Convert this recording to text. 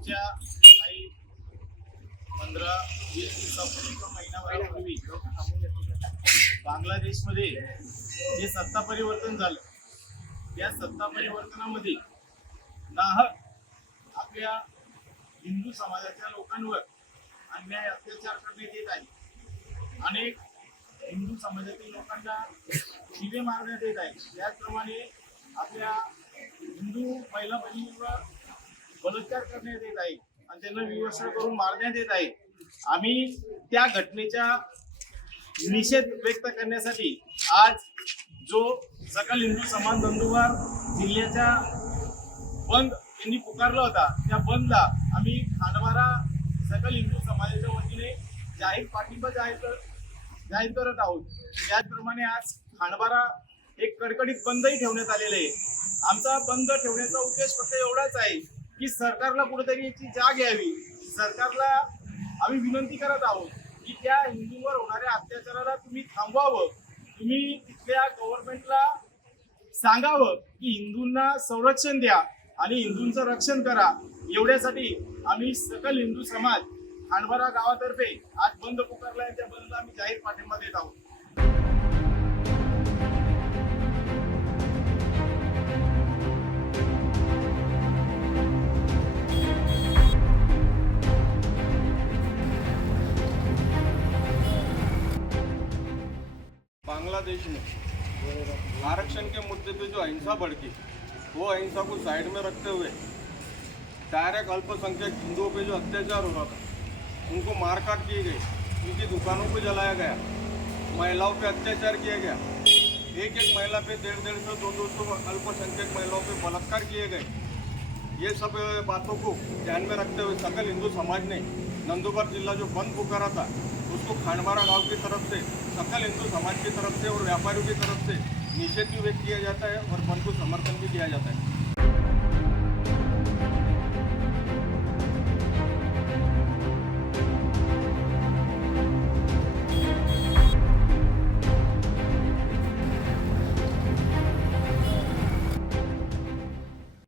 मागच्या काही पंधरा वीस दिवसापूर्वी किंवा महिनाभरापूर्वी बांगलादेशमध्ये जे सत्ता परिवर्तन झालं या सत्ता परिवर्तनामध्ये नाहक आपल्या हिंदू समाजाच्या लोकांवर अन्याय अत्याचार करण्यात येत आहे. अनेक हिंदू समाजातील लोकांना शिवे मारण्यात येत आहे. त्याचप्रमाणे आपल्या हिंदू महिला बहिणींवर बलात्कार करण्यात येत आहे आणि त्यांना विवस्त्र करून मारण्यात येत आहे. आम्ही त्या घटनेच्या निषेध व्यक्त करण्यासाठी आज जो सकल हिंदू समाज नंदुरबार जिल्ह्याच्या बंद यांनी पुकारला होता त्या बंदला आम्ही खांडवारा सकल हिंदू समाजाच्या वतीने जाहीर पाठिंबा जाहीर कर जाहीर करत आहोत. त्याचप्रमाणे आज खांडबारा एक कडकडीत बंदही ठेवण्यात आलेले आहे. आमचा बंद ठेवण्याचा उद्देश फक्त एवढाच आहे की सरकारला कुठेतरी याची जाग घ्यावी सरकारला आम्ही विनंती करत आहोत की त्या हिंदूंवर होणाऱ्या अत्याचाराला तुम्ही थांबवावं. तुम्ही तिथल्या गव्हर्नमेंटला सांगावं की हिंदूंना संरक्षण द्या आणि हिंदूंचं रक्षण करा. एवढ्यासाठी आम्ही सकल हिंदू समाज खांडवारा गावातर्फे आज बंद पुकारला आहे. त्या बंदला आम्ही जाहीर पाठिंबा देत आहोत. बांग्लादेश में आरक्षण के मुद्दे पे जो अहिंसा भड़की, वो अहिंसा को साइड में रखते हुए डायरेक्ट अल्पसंख्यक हिंदुओं पे जो अत्याचार हो रहा था, उनको मारकाट की गई उनकी दुकानों को जलाया गया, महिलाओं पे अत्याचार किया गया। एक एक महिला पे डेढ़ डेढ़ सौ, दो दो सौ अल्पसंख्यक महिलाओं पे बलात्कार किए गए। ये सब बातों को ध्यान में रखते हुए सकल हिंदू समाज ने नंदुरबार जिला जो बंद पुकारा था उसको खांडमारा गांव की तरफ से सकल हिंदू समाज की तरफ से और व्यापारियों की तरफ से निषेध भी व्यक्त किया जाता है और बंद को समर्थन भी दिया जाता है।